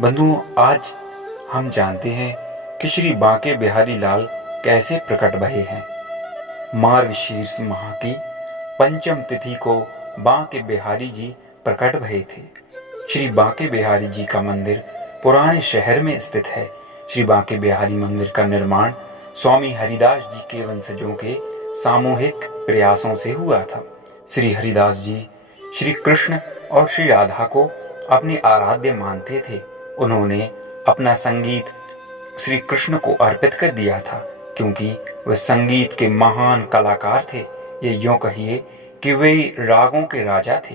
बंधुओं, आज हम जानते हैं कि श्री बांके बिहारी लाल कैसे प्रकट भये हैं। मार्गशीर्ष माह की पंचम तिथि को बांके बिहारी जी प्रकट भये थे। श्री बांके बिहारी जी का मंदिर पुराने शहर में स्थित है। श्री बांके बिहारी मंदिर का निर्माण स्वामी हरिदास जी के वंशजों के सामूहिक प्रयासों से हुआ था। श्री हरिदास जी श्री कृष्ण और श्री राधा को अपने आराध्य मानते थे। उन्होंने अपना संगीत श्री कृष्ण को अर्पित कर दिया था, क्योंकि वे संगीत के महान कलाकार थे। ये यूं कहिए कि वे रागों के राजा थे।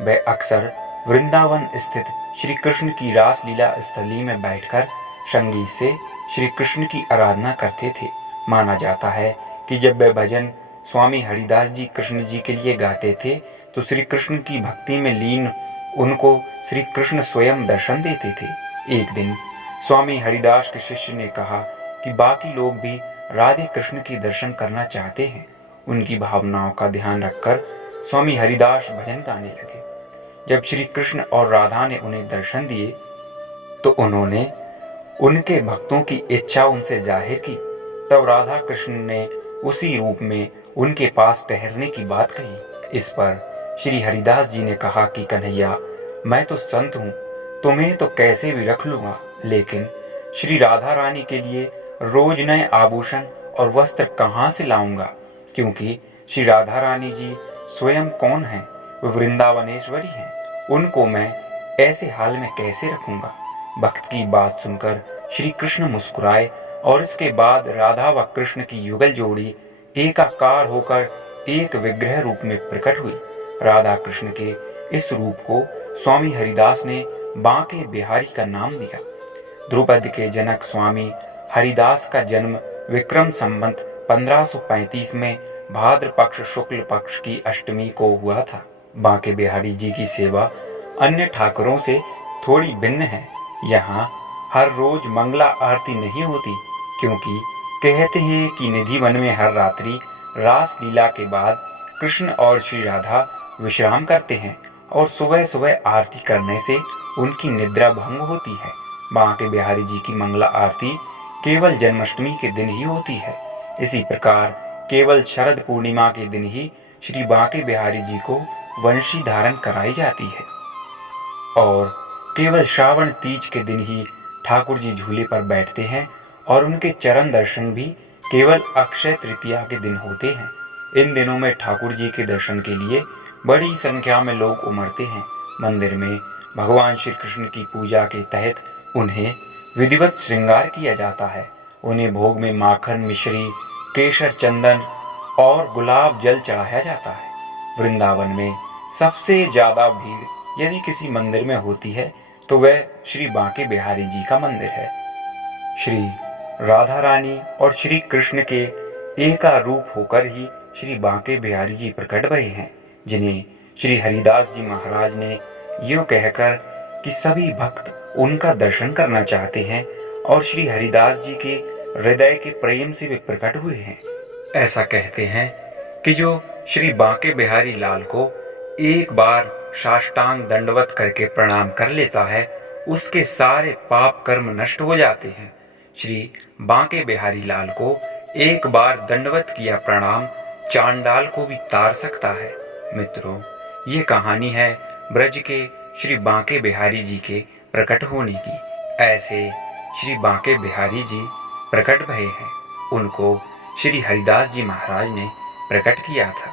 वे अक्सर वृंदावन स्थित श्री कृष्ण की रासलीला स्थली में बैठकर संगीत से श्री कृष्ण की आराधना करते थे। माना जाता है कि जब वे भजन स्वामी हरिदास जी कृष्ण जी के लिए गाते थे तो श्री कृष्ण की भक्ति में लीन उनको श्री कृष्ण स्वयं दर्शन देते थे। एक दिन स्वामी हरिदास के शिष्य ने कहा कि बाकी लोग भी राधे कृष्ण की दर्शन करना चाहते हैं। उनकी भावनाओं का ध्यान रखकर स्वामी हरिदास भजन गाने लगे। जब श्री कृष्ण और राधा ने उन्हें दर्शन दिए तो उन्होंने उनके भक्तों की इच्छा उनसे जाहिर की। तब राधा कृष्ण ने उसी रूप में उनके पास ठहरने की बात कही। इस पर श्री हरिदास जी ने कहा कि कन्हैया, मैं तो संत हूँ, तुम्हें तो कैसे भी रख लूंगा, लेकिन श्री राधा रानी के लिए रोज नए आभूषण और वस्त्र कहाँ से लाऊंगा, क्योंकि श्री राधा रानी जी स्वयं कौन हैं? वे वृंदावनेश्वरी हैं। उनको मैं ऐसे हाल में कैसे रखूंगा? भक्त की बात सुनकर श्री कृष्ण मुस्कुराए और इसके बाद राधा व कृष्ण की युगल जोड़ी एकाकार होकर एक विग्रह रूप में प्रकट हुई। राधा कृष्ण के इस रूप को स्वामी हरिदास ने बांके बिहारी का नाम दिया। द्रुपद के जनक स्वामी हरिदास का जन्म विक्रम संवत 1535 में भाद्र पक्ष शुक्ल पक्ष की अष्टमी को हुआ था। बांके बिहारी जी की सेवा अन्य ठाकुरों से थोड़ी भिन्न है। यहाँ हर रोज मंगला आरती नहीं होती, क्योंकि कहते हैं कि निधि वन में हर रात्रि रास लीला के बाद कृष्ण और श्री राधा विश्राम करते हैं और सुबह सुबह आरती करने से उनकी निद्रा भंग होती है। बांके बिहारी जी की मंगला आरती केवल जन्माष्टमी के दिन ही होती है। इसी प्रकार केवल शरद पूर्णिमा के दिन ही श्री बांके बिहारी जी को वंशी धारण कराई जाती है और केवल श्रावण तीज के दिन ही ठाकुर जी झूले पर बैठते हैं और उनके चरण दर्शन भी केवल अक्षय तृतीया के दिन होते हैं। इन दिनों में ठाकुर जी के दर्शन के लिए बड़ी संख्या में लोग उमड़ते हैं। मंदिर में भगवान श्री कृष्ण की पूजा के तहत उन्हें विधिवत श्रृंगार किया जाता है। उन्हें भोग में माखन, मिश्री, केसर, चंदन और गुलाब जल चढ़ाया जाता है। वृंदावन में सबसे ज्यादा भीड़ यदि किसी मंदिर में होती है तो वह श्री बांके बिहारी जी का मंदिर है। श्री राधा रानी और श्री कृष्ण के एकारूप होकर ही श्री बांके बिहारी जी प्रकट भये हैं, जिन्हें श्री हरिदास जी महाराज ने यूं कहकर कि सभी भक्त उनका दर्शन करना चाहते हैं और श्री हरिदास जी के हृदय के प्रेम से वे प्रकट हुए हैं। ऐसा कहते हैं कि जो श्री बांके बिहारी लाल को एक बार साष्टांग दंडवत करके प्रणाम कर लेता है, उसके सारे पाप कर्म नष्ट हो जाते हैं। श्री बांके बिहारी लाल को एक बार दंडवत किया प्रणाम चांडाल को भी तार सकता है। मित्रों, ये कहानी है ब्रज के श्री बांके बिहारी जी के प्रकट होने की। ऐसे श्री बांके बिहारी जी प्रकट भये हैं। उनको श्री हरिदास जी महाराज ने प्रकट किया था।